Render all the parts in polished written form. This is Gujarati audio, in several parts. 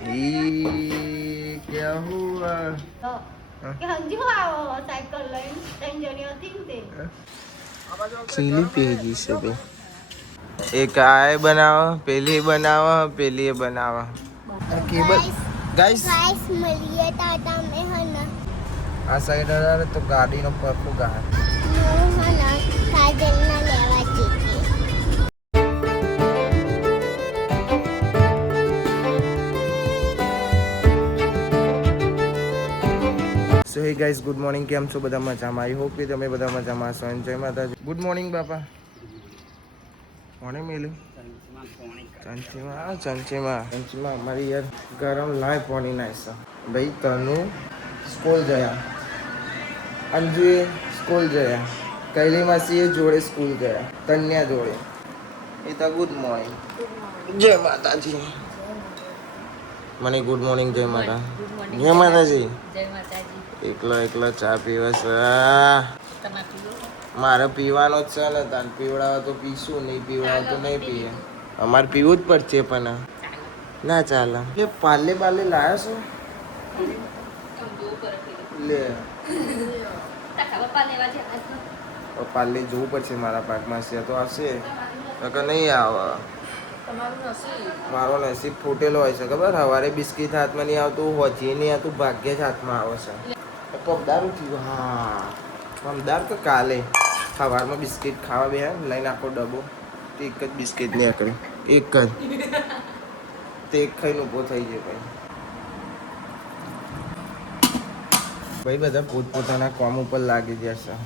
क्या हुआ? ખીલી પેજી છે બે એક આ બનાવો પેલી બનાવો પેલી બનાવો કેબલ ગાઈસ મળીએ તાતા મે હના આ સાઈડ આવે તો ગાડીનો પરફો ગાય હના કાજલ ના લેવા જઈએ સો હે ગાઈસ ગુડ મોર્નિંગ કેમ છો બધા મજામાં આઈ હોપ કે તમે બધા મજામાં છો જય માતાજી ગુડ મોર્નિંગ બાપા મોર્નિંગ મેલું ચંચીમાં અમારી યાર ગરમ લાય પાણી નાખશે ભાઈ તનુ સ્કૂલ ગયા અંજુએ સ્કૂલ ગયા કૈલી માસીએ જોડે સ્કૂલ ગયા તન્યા જોડે એ તો ગુડ મોર્નિંગ જય માતાજી મને ગુડ મોર્નિંગ જય માતાજી એકલા ચા પીવા છે મારે પીવાનો જ છે ને તાન પીવડાવો તો પીશું નહીં પીવડાવો તો નહીં પીએ અમારે પીવું જ પડશે પણ ના ચાલે એ પાલે લાવ્યો છો લે પાલે જોવું પડશે મારા પાકમાં છે તો આવશે નકર નહીં આવે મારો નસીબ ફૂટેલો હોય છે ખબર સવારે બિસ્કીટ હાથમાં નહીં આવતું હોજી નહીં આવતું ભાગ્ય જ હાથમાં આવે છે પમદાર ઉઠ્યું હા પમદાર તો કાલે સવારમાં બિસ્કીટ ખાવા બે લઈને આખો ડબ્બો તો એક જ બિસ્કીટ નહીં આકડે એક જ તે એક ખાઈને ઊભો થઈ જાય ભાઈ બધા પોતપોતાના કામ ઉપર લાગી ગયા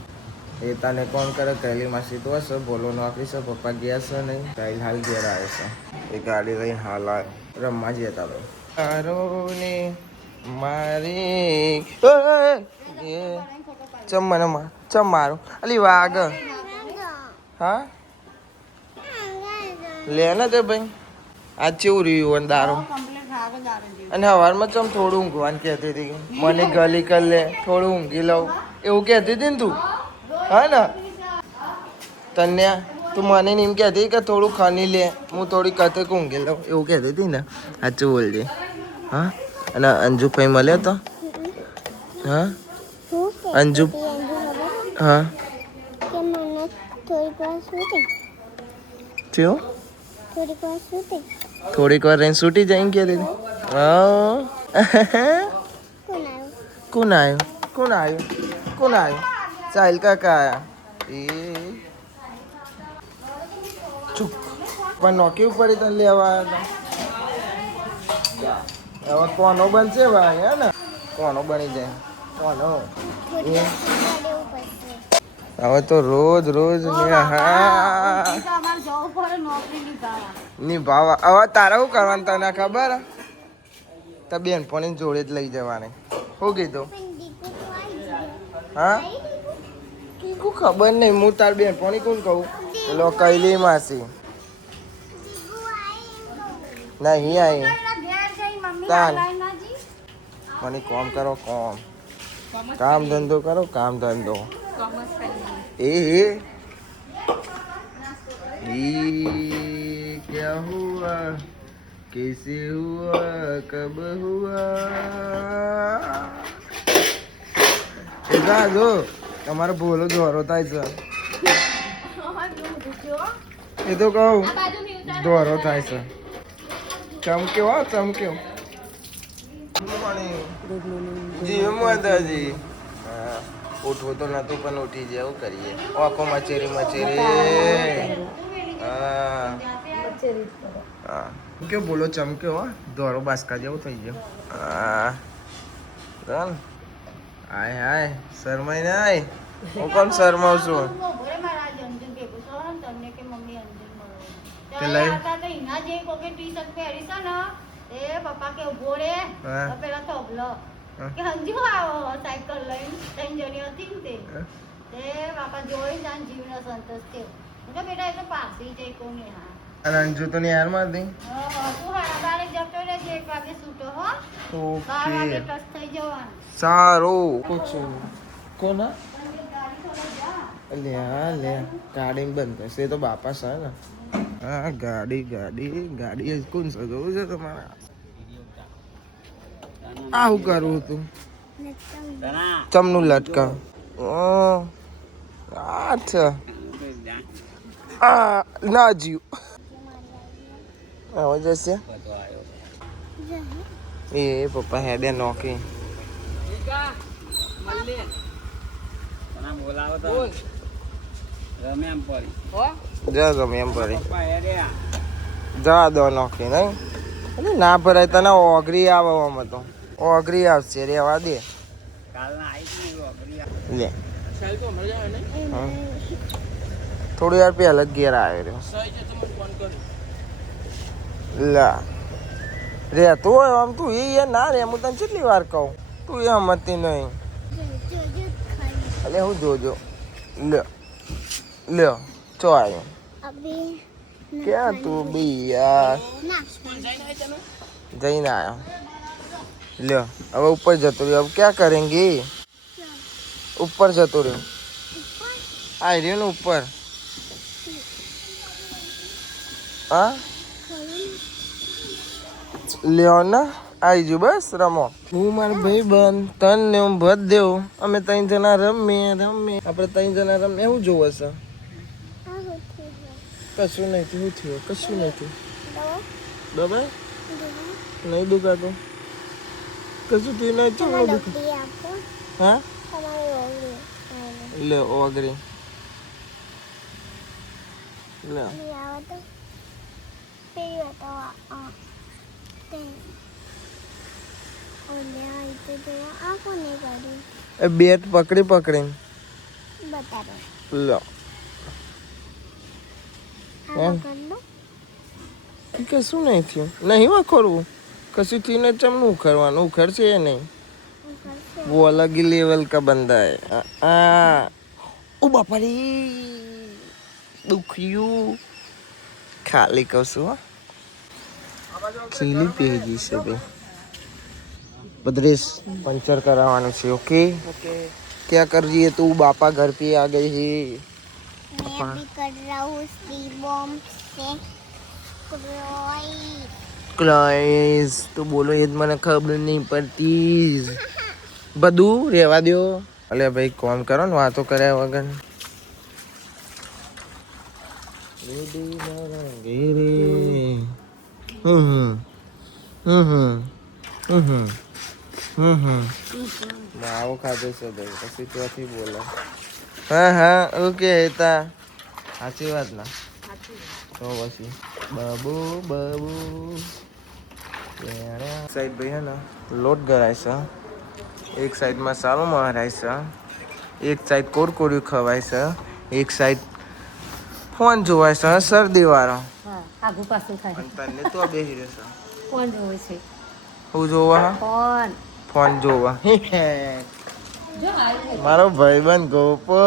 છે એ તને કોણ કરે કૈલી માસી તો હશે બોલો નોકરી છે પપ્પા ગયા છે નહીં કૈલ હાલ ઘેર આવે છે એ ગાડી લઈને હાલ રમવા જતા ભાઈ તારોને મારી ચમ મને ચમ મારું અલી વાગ હા લે ને તે ભાઈ આજ કેવું રહ્યું દારો અને સવારમાં ચમ થોડું ઊંઘવાનું કહેતી હતી મને ગલી કર લે થોડું ઊંઘી લઉં એવું કહેતી હતી ને તું હા ને તન્યા તું મને એમ કહેતી કે થોડું ખાની લે હું થોડી કથે ઊંઘી લઉં એવું કહેતી હતી ને સાચું બોલજે હા અને અંજુ ભાઈ મળ્યો તો હા અંજુ હા થયું થોડીક વાર રહીને છૂટી જાય કે દીદી કોણ આવ્યું સાહિલ કાકા આયા એ ચૂપ પણ નોકી પડી તને લેવા હતા હવે કોનો બનશે ભાઈ હે ને કોનો બની જાય કોનો હવે તો રોજ નિભાવા હવે તારે શું કરવાનું તને ખબર તો બેનપણી જોડે જ લઈ જવાની શું કીધું હા કીકું ખબર નહીં હું તાર બેનપણી કોણ કહું પેલો કૈલી માસી નહીં આવી તાન મને કોમ કરો કામ ધંધો કરો કામ ધંધો એ क्या हुआ कैसे हुआ कब हुआ એલા જો તમારો બોલો જોરો થાય છે એ તો કહું દોરો થાય છે ચમક્યો જી માતાજી ઉઠવું તો નતું પણ ઉઠી જાય એવું કરીએ આખો મચેરી હા કે બોલો ચમક્યો હો દોરો બાસકા જેવો થઈ ગયો હા હાય શરમાઈ નાય હું કોણ શરમાવ છું પપ્પા કે ઉભો રે પેલા થોભલો કે હંજુ આવો સાયકલ લઈને ત્રણ જણી હતી ને તે બાપા જોઈ જાન જીવનો સંતોષ થયો એટલે બેટા એ તો પાસી જઈ કોને હા અને અંજુ તો યાર માં હતી તું હારા બારે જતો રે 1 વાગે છૂટો હો ઓકે 12 વાગે ટચ થઈ જવાનું સારું પૂછું કોના લે ગાડી બંધ થશે તો બાપા છે ને હા ગાડી કોણ સજવું છે તમારા આ હું કરું તું ચમનું લટકા અચ્છા આ ના જીવ આવો જશે એ પપ્પા હેડે નોકી જા ગમે એમ પડી જા દો નોકી નહીં અરે ના ભરાય તને ઓગરી આવે આમાં તો ઓગરી આવશે રેવા દે લે થોડી વાર પહેલા જ ઘેર આવ્યો લા રે તું હોય આમ તું એ ના રે હું તને કેટલી વાર કહું તું એ હમતી નહીં અલે હું જોજો લ્યો લ્યો ચો આવ્યો ક્યાં તું બી યાર જઈને આવ્યો લ્યો હવે ઉપર જતો રહ્યો હવે ક્યાં કરેંગે ઉપર જતો રહ્યો આ રહ્યો ને ઉપર હા લ્યો ના આવી જો બસ રમો હું મારો ભાઈ બંધ તન ને હું ભત દેવું અમે 3 જણા રમીએ આપણે 3 જણા રમીએ એવું જોવે છે કશું નહીં થયું કશું નહીં થયું દબાઈ નહીં દુખાતું કશું થયું નહીં ચલો હા લે ઓગરી લે બેટ પકડીને લો કશું નહીં થયું નહીં વખોરવું કશું થયું ને ચમનું ઉખડવાનું ઉખડશે એ નહીં वो अलग ही लेवल का बंदा है ओ बापा रे दुखिયું ખાલી કશું ખીલી પેજી છે બે बद्रेश पंचर करावानु छे ओके क्या कर रही है तू बापा घर पे आ गई है मैं भी कर रहा हूँ स्टील बॉम्ब से क्लाइस तो बोलो ये મને ખબર નહીં પડતી બધું રહેવા દો અલે ભાઈ કોમ કરો ને વાતો કર્યા વગર માવો ખાધો છે ભાઈ પછી ત્યાંથી બોલો હા ઓકે તા સાચી વાત ના તો પછી બાબુ સાઈડ ભાઈ હે ને લોટ ગરાય છે એક સાઈડ મસાલો મરાય છે એક સાઈડ કોરકોર્યું ખવાય છે એક સાઈડ ફોન જોવાય છે શરદી વાળો આગુ પાછું થાય તને તો બેહી રહેશે કોણ જોવે છે હું જોવા ફોન જોવા મારો ભાઈબંધ ગોપો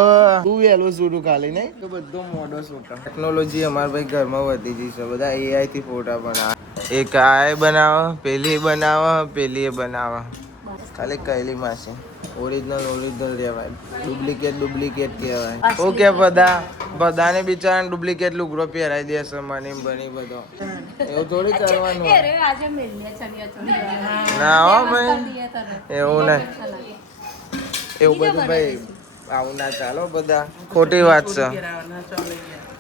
તું વહેલું સુરું ખાલી નહીં તો બધો મોડો સુટા ટેકનોલોજી અમારા ભાઈ ઘરમાં વધી ગઈ છે બધા એઆઈ થી ફોટા બનાવે એક આ બનાવે પેલી બનાવે ખાલી કહેલી માસી ઓરિજિનલ રહેવાય ડુપ્લિકેટ કહેવાય ઓકે બધાને બિચારાને ડુપ્લિકેટ લુગડો પહેરાઈ દેશે મને બની બધો એવું થોડી કરવાનું ના હો ભાઈ એવું નહીં એવું બધું ભાઈ આવું ના ચાલો બધા ખોટી વાત છે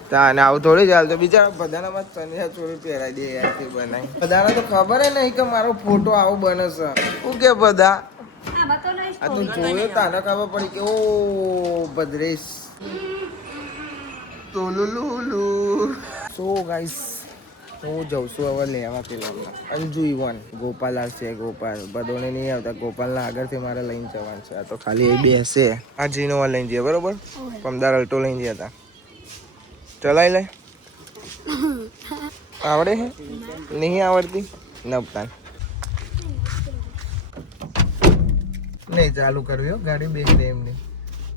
તાને આવું થોડી ચાલતો બિચારા બધાના ચણિયા ચોરી પહેરાઈ દે યારથી બનાવી બધાને તો ખબર નહીં કે મારો ફોટો આવો બને છે શું કે બધા આ તો જોયો તાને ખબર પડી કે ઓ ભદ્રેશ તો લુલુ સો ગાઈસ હું જઉં છું હવે લેવા પેલા અંજુ ઇવન ગોપાલ આવશે ગોપાલ બધોને નહીં આવતા ગોપાલના આગળથી મારે લઈને જવાનું છે આ તો ખાલી એ બેસે આ જીનોવા લઈને જઈએ બરોબર પમદાર અલ્ટો લઈને ગયા હતા ચલાવી લે આવડે હે નહીં આવડતી નવતાન નહીં ચાલુ કરવી હો ગાડી બેસી દે એમની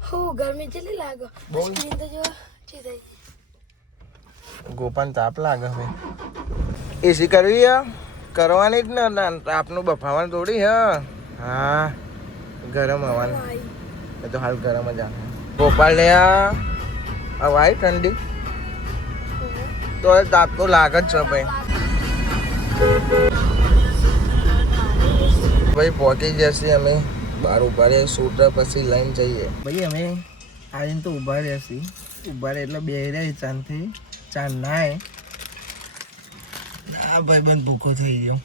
હું ગરમી કેટલી લાગે બહુ સ્ક્રીન તો જો ચી થઈ ગોપાન તાપ લાગે ભાઈ એસી કરવી હે કરવાની જ ને તાપનું બફાવાનું થોડી હા ગરમ હવાનું એ તો હાલ ગરમ જ આવે ગોપાલ ને હવાય ઠંડી તો તાપ તો લાગે જ છે ભાઈ ભાઈ પહોંચી જશે અમે બહાર ઉભા રહ્યા શૂટર પછી લઈને જઈએ ભાઈ અમે આવીને તો ઊભા રહ્યા છીએ ઊભા રહ્યા એટલે બે રહ્યા ચાંદથી ચાંદ નાય આ ભાઈ બંધ ભૂખો થઈ ગયો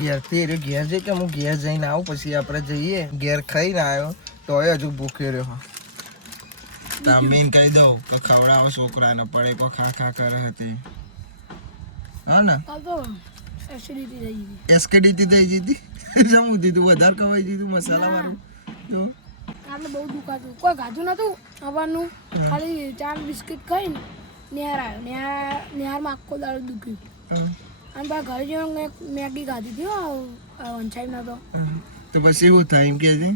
ઘેરથી એ ઘેર જઈ કે હું ઘેર જઈને આવું પછી આપણે જઈએ ઘેર ખાઈને આવ્યો તો હજુ ભૂખ્યો રહ્યો તમે કહી દઉં કે ખવડાવો છોકરાને પડે કો ખા ખા કરે હતી હા ને એસિડિટી થઈ ગઈ જમું દીધું વધારે ખવાઈ દીધું મસાલા વાળું જો આપણે બહુ દુખાતું કોઈ ગાધું નતું આવવાનું ખાલી 4 બિસ્કિટ ખાઈને નેહાર આવ્યો નેહારમાં આખો દાડો દુખ્યું અને બા ઘરે જઈને મેગી ખાધી હતી વંચાઈ નતો તો પછી એવું થાય એમ કે છે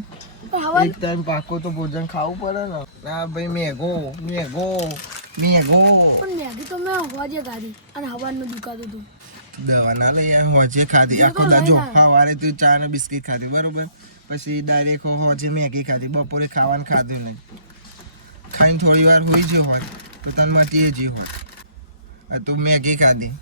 એક ટાઈમ પાકો તો ભોજન ખાવું પડે ને ના ભાઈ મેગો પણ મેગી તો મેં હોજે ખાધી અને હવાનું દુખાતું હતું દવા ના લઈ હોજે ખાધી આખો દાજો સવારે તું ચા ને બિસ્કિટ ખાધી બરોબર પછી ડાયરેક્ટ હોજે મેગી ખાધી બપોરે ખાવાનું ખાધું નહીં ખાઈને થોડી વાર હોઈ જ હોય તો તન માટે એ જ હોય આ તું મેગી ખાધી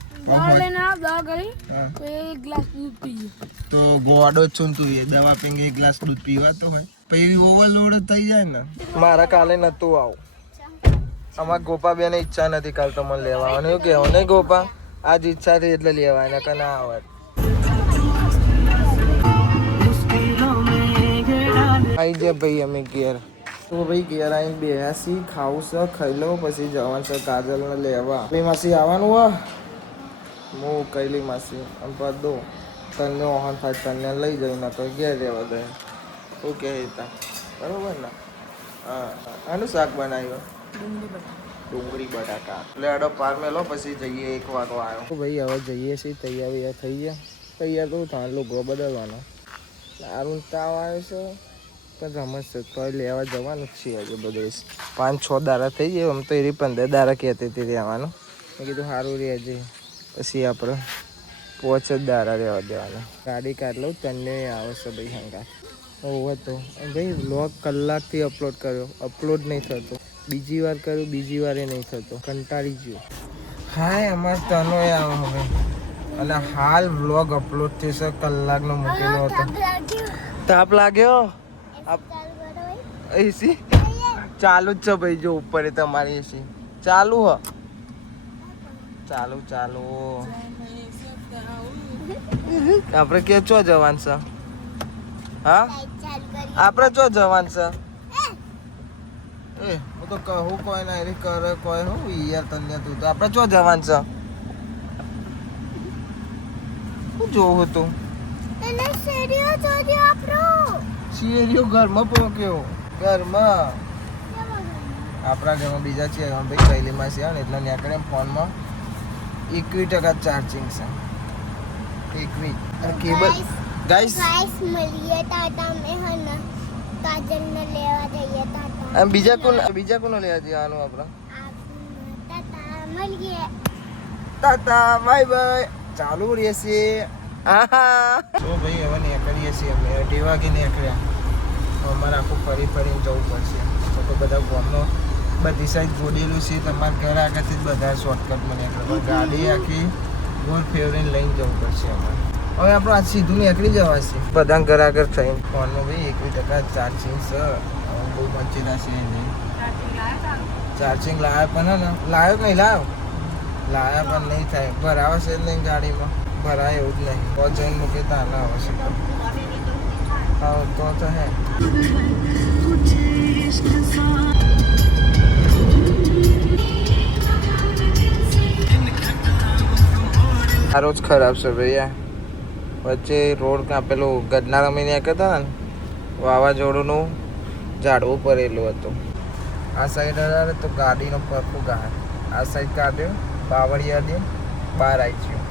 તો ગોડો જ છું તું એ દવા પીને એક ગ્લાસ દૂધ પીવાતો હોય પછી ઓવરલોડ થઈ જાય ને મારા કાલે નતું આવું અમારા ગોપા બેને ઈચ્છા નથી કાલ તો મને લેવા આવવાનું એવું કહેવું નહીં ગોપા આજ ઈચ્છા થઈ એટલે લેવા એના કે ના આવત આવી જાય ભાઈ અમે ઘેર તો ભાઈ ઘેર આવીને બેસી ખાવું છે ખાઈ લઉં પછી જવાનું છે કાજલને લેવા કઈલી માસી આવવાનું હો હું કઈલી માસી આમ પર દો તને ઓહન થાય તને લઈ જઈને તો ઘેર રહેવા દે શું કહે તા બરોબર ને હા આનું શાક બનાવ્યું ડુંગળી બટાકા એટલે આડો પાર મેલો પછી જઈએ 1 વાગો આવ્યો ભાઈ હવે જઈએ છીએ તૈયાર થઈ ગયા તૈયાર તો થાય લોકો બદલવાનો સારું તાવ આવે છે પણ રમત છે તો લેવા જવાનું જ છે હજુ બધું 5-6 દાડા થઈ જાય આમ તો એરી 15 દાડા કહેતી હતી રહેવાનું મેં કીધું સારું રહેજે પછી આપણે 5 દાડા રહેવા દેવાના ગાડી કાઢ લઉં તને આવે છે ભાઈ હંગા હોવ તો ભાઈ વ્લોગ કલાકથી અપલોડ કર્યો અપલોડ નહીં થતો બીજી વાર કર્યું બીજી વાર એ નહીં થતો કંટાળી ગયો હાય અમારે તનો એ આવો હવે અને હાલ વ્લોગ અપલોડ થશે કલાકનો મૂકેલો હતો તાપ લાગ્યો એસી ચાલુ જ છે ભાઈ જો ઉપર તમારી એસી ચાલુ હ ચાલુ આપણે કે ચો જવાન છે હા આપણે ચો જવાન છે એ હું તો કહું કોઈ ના એરી કરે કોઈ હું યાર તને તું તો આપણે ચો જવાન છે હું જોવું હતું શેરીઓ ઘરમાં પોક્યો ઘરમાં આપણા ઘરમાં બીજા છે ભાઈ પહેલીમાં છે ને એટલે નીકળે ફોનમાં 21% ચાર્જિંગ છે 21 કેબલ ગાઈસ મળીએ ટાટા મે હને કાજલને લેવા જઈએ ટાટા આમ બીજા કોને લેવા જવાનું આપણે ટાટા મળીએ ટાટા બાય બાય ચાલુ રહેશે આહા તો ભાઈ હવે નીકળીએ છીએ અમે 2 વાગે નીકળ્યા અમારે આખું ફરીને જવું પડશે તો બધા ગામનો બધી સાઈડ જોડેલું છે તમારા ઘર આગળથી જ બધા શોર્ટકટમાં નીકળે ગાડી આખી ગોળ ફેવરીને લઈને જવું પડશે અમારે હવે આપણે આ સીધું નીકળી જવાશે બધા ઘર આગળ થઈને ફોનમાં ભાઈ 21% ચાર્જિંગ છે બહુ મચેલા છે નહીં ચાર્જિંગ લાવ્યા પણ ને લાવ્યો કે નહીં લાવ્યા પણ નહીં થાય ભરાવે છે જ નહીં ગાડીમાં ભરાય એવું જ નહીં તો જઈને મૂકે તો ના આવશે હા તો હે આ રોજ ખરાબ છે ભૈયા વચ્ચે રોડ કાં પેલું ગદના રમીને કહેતા ને વાવાઝોડુંનું ઝાડવું પડેલું હતું આ સાઈડ હતા તો ગાડીનો પરખું ગાય આ સાઈડ કાઢ્યો બાવળિયા દે બહાર આવી ગયો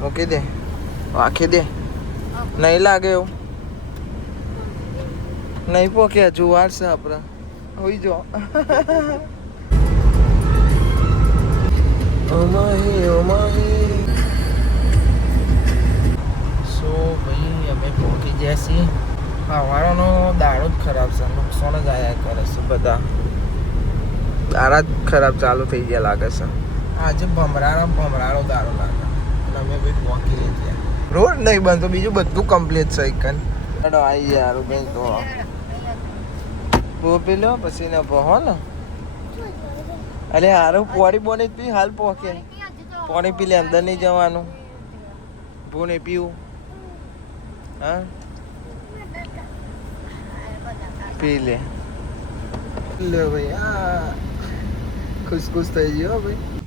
મૂકી દે આખી દે નહીં લાગે એવું નહીં પોકે હજુ વાર છે આપણા હોઈ જો સો ભાઈ અમે પહોંચી ગયા છીએ સવારનો દાડો જ ખરાબ છે નુકસાન જ આયા કરે છે બધા દાડા જ ખરાબ ચાલુ થઈ ગયા લાગે છે આજે ભમરાળો દાડો લાગે અમે બી પહોંચી રહી છે રોડ નહીં બનતો બીજું બધું કમ્પ્લીટ છે એકન હેડો આવી યાર ભાઈ તો બહુ પેલો પછી ને પહો ને અરે હારું પાણી બોને પી હાલ પહોંચે પાણી પી લે અંદર નહીં જવાનું બોને પીવું હા પી લે લે ભાઈ આ ખુશ થઈ ગયો ભાઈ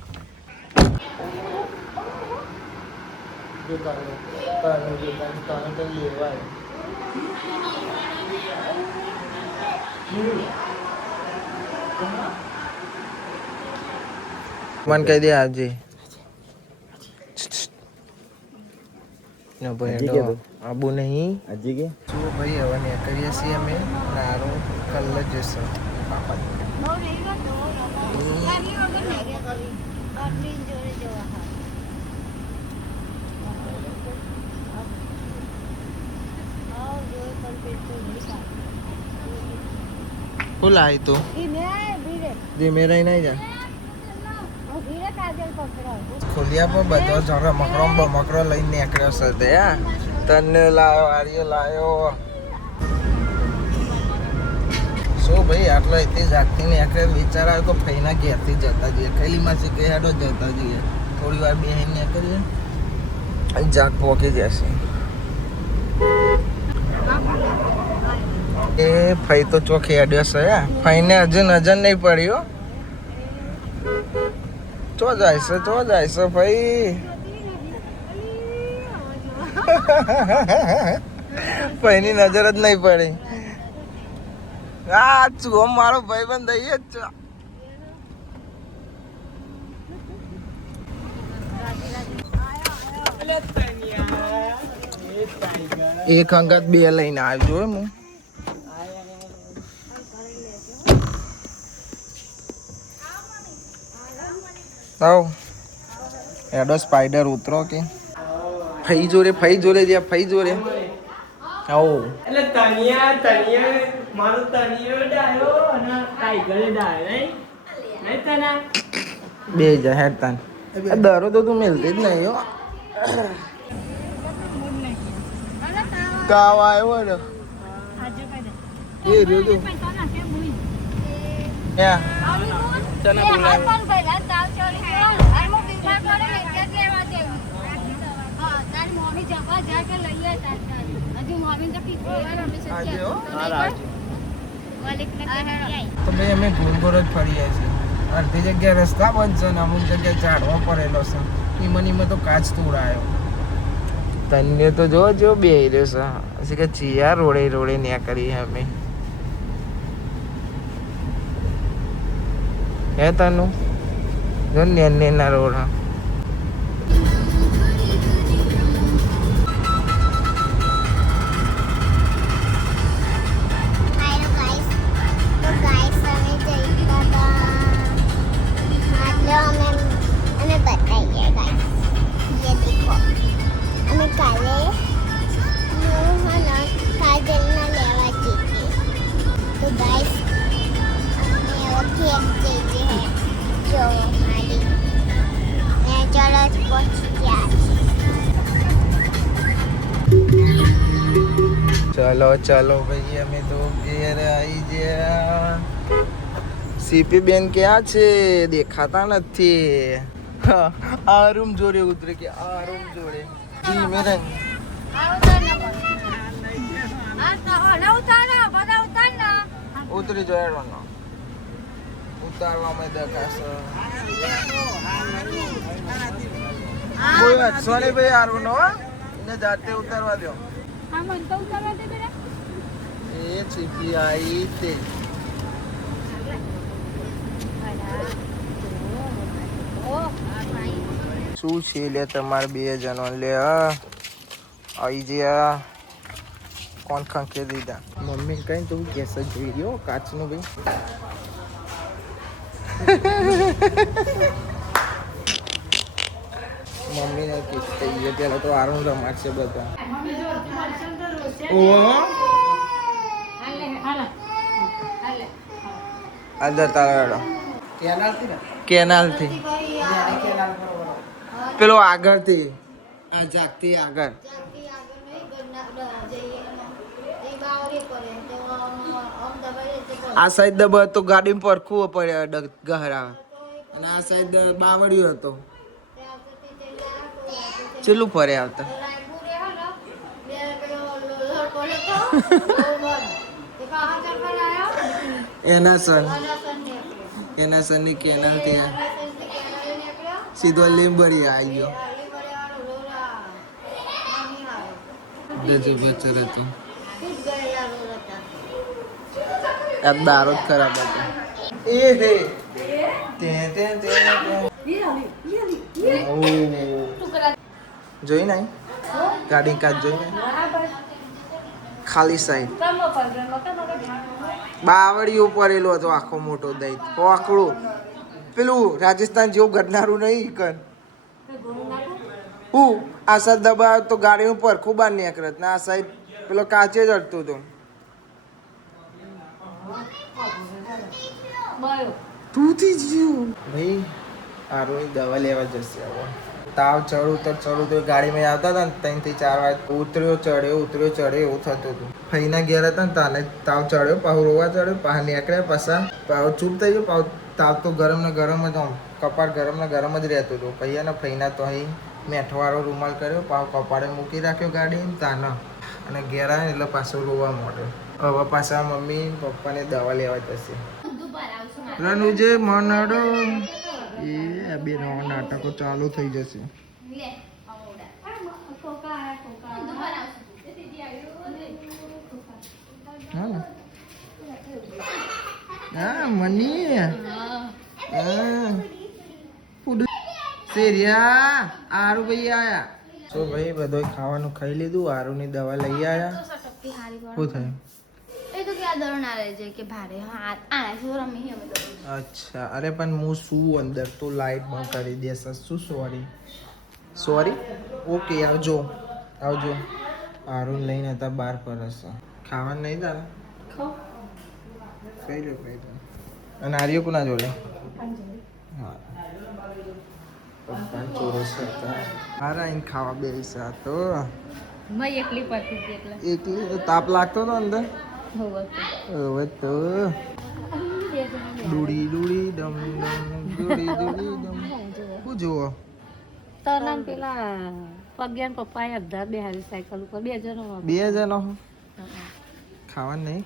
મન કહી દે આજે આબુ નહીં હજી કે શું ભાઈ હવે ને કરીએ છીએ અમે નારું કલ્લ જશે પાપા ફૂલ આવી તો ધીમે રહી નહીં જા ખોલિયા પર બધો જરો મકરો બમકરો લઈને નીકળ્યો છે તે તને લાયો આર્યો લાયો શું ભાઈ આટલો એથી જાગતી નીકળે વિચાર આવ્યો કે ફઈના ઘેરથી જતા જઈએ ખેલીમાં શીખે હેડો જતા જઈએ થોડી વાર બેહીને નીકળીએ અને જાગ પોકી જશે એ ફઈ તો ચોખી હેડ્યો છે ફઈને હજુ નજર નહીં પડ્યો ચો જાય છે ભાઈ ભાઈની નજર જ નહીં પડી આ ચૂહો મારો ભાઈ બંધ દઈએ જ એક અંગત બે લઈને આવજો હું આવ એડો સ્પાઈડર ઉતરો કે ફઈ જોડે જ્યાં ફઈ જોડે આવો એટલે તનિયા મારો તનિયો ડાયો અને ટાઈગર ડાયો નહીં તના બે જા હેડ તાન દરો તો તું મિલતી જ નહીં હો કાવ આવ્યો ને એ રહ્યો તું તને તો ભાઈ અમે ગોળ જ ફરીએ છીએ અડધી જગ્યાએ રસ્તા બંધ છે ને અમુક જગ્યાએ ઝાડવા પડેલો છે ઈમાં તો કાચ તોડાયો તને તો જો બે રહ્યો છે પછી કે ચિયા રોડે ન્યા કરી અમે હે તનું જો નેના રોડ चलो भाई અમે તો ઘેર આવી ગયા સીપી બેન ક્યાં છે દેખાતા નથી આ રૂમ જોડે ઉતરે કે આ રૂમ જોડે મેરે ઉતરી જોડો ને ઉતારવામાં દેખાશે કોઈ વાત સોની ભાઈ આરું નો એને જાતે ઉતારવા દો એ ચીપી આવી તે શું છે લે તમારે બે જણો લે આવી ગયા કોણ ખંખે દીધા મમ્મી કઈ તું કેસ જોઈ ગયો કાચનું ભાઈ મમ્મીને કિસ થઈ ગયો ત્યારે તો આરું રમાડશે બધા અંદર તારા કેનાલ થી પેલો આગળથી આ જાગતી આગળ જાગતી આગળ નહીં ઘરના જઈએ ને એ બાવરી પડે તો આમ દબાઈ તે પડે આ સાઈડ દબા તો ગાડી પરખું પડે ગહરા અને આ સાઈડ બાવળ્યો હતો ત્યાં સુધી તે જાય ચેલું ફરે આવતા રાયપુર રે હલો બે પેલો લોલર પડે તો લોલર તે કહાં ચાલ પર આયો એના સન અનસન નીકળ્યો એના સનની કેનલ ત્યાં અનસન થી કેનાલે નીકળ્યો સીધો લીંબડી આવ્યો આલી પડ્યો લોલા નાની આવે ગજબ બચર હતો ખૂબ ગયેલા રોલ હતા આ દારો જ ખરાબ હતો એ હે તે જોઈ નહીં ગાડી કાચ જોઈ નહીં ખાલી સાઈડ બાવળીઓ પડેલો હતો આખો મોટો દહીં આકડું પેલું રાજસ્થાન જેવું ઘડનારું નહીં કન હું આ સાઈડ દબાવ તો ગાડી ઉપર ખૂબ બહાર નીકળત ને આ સાઈડ પેલો કાચે જ અડતું હતું તું થી જ્યું ભાઈ આરોની દવા લેવા જશે હવે તાવ ચડું તો ગાડીમાં આવતા હતા ને 3 થી 4 વાર ઉતર્યો ચડ્યો એવું થતું હતું ફઈના ઘેર હતા ને તાને તાવ ચડ્યો પાછો રોવા ચડ્યો પાછા નીકળ્યા પાછો ચૂપ થઈ ગયો પાછો તાવ તો ગરમ ને ગરમ જ આમ કપાળ ગરમ ને ગરમ જ રહેતું હતું પૈયાના ફઈના તો અહીં મેઠવાળો રૂમાલ કર્યો પાછો કપાળે મૂકી રાખ્યો ગાડી તાને અને ઘેર આવે એટલે પાછો રોવા માંડ્યો હવે પાછા મમ્મી પપ્પાને દવા લેવા જશે રનુજે મનડો એ બે નવા નાટકો ચાલુ થઈ જશે હા મની સેરિયા આરુ ભાઈ આયા તો ભાઈ બધું ખાવાનું ખાઈ લીધું આરુની દવા લઈ આયા શું થયું એ તો કે આ દરો ના રહે છે કે ભારે હા આનાથી રમી અમે તો અચ્છા અરે પણ હું શું અંદર તો લાઈટ બંધ કરી દેશે શું સોરી ઓકે આવજો આરુન લઈને હતા 12 પર હશે ખાવાનું નહીં તારે ખાઈ લો અને આર્યો કોના જોડે હા પપ્પા ચોરસ હતા હારા અહીં ખાવા બેસા તો એકલી પડતી હતી એટલે એકલી તાપ લાગતો હતો અંદર હવે તો દૂડી ડમ દૂડી ડમ શું જુઓ તરન પેલા પગ્યાન પપ્પાએ અડધા બેહારી સાયકલ ઉપર 2 જણો ખાવાનું નહીં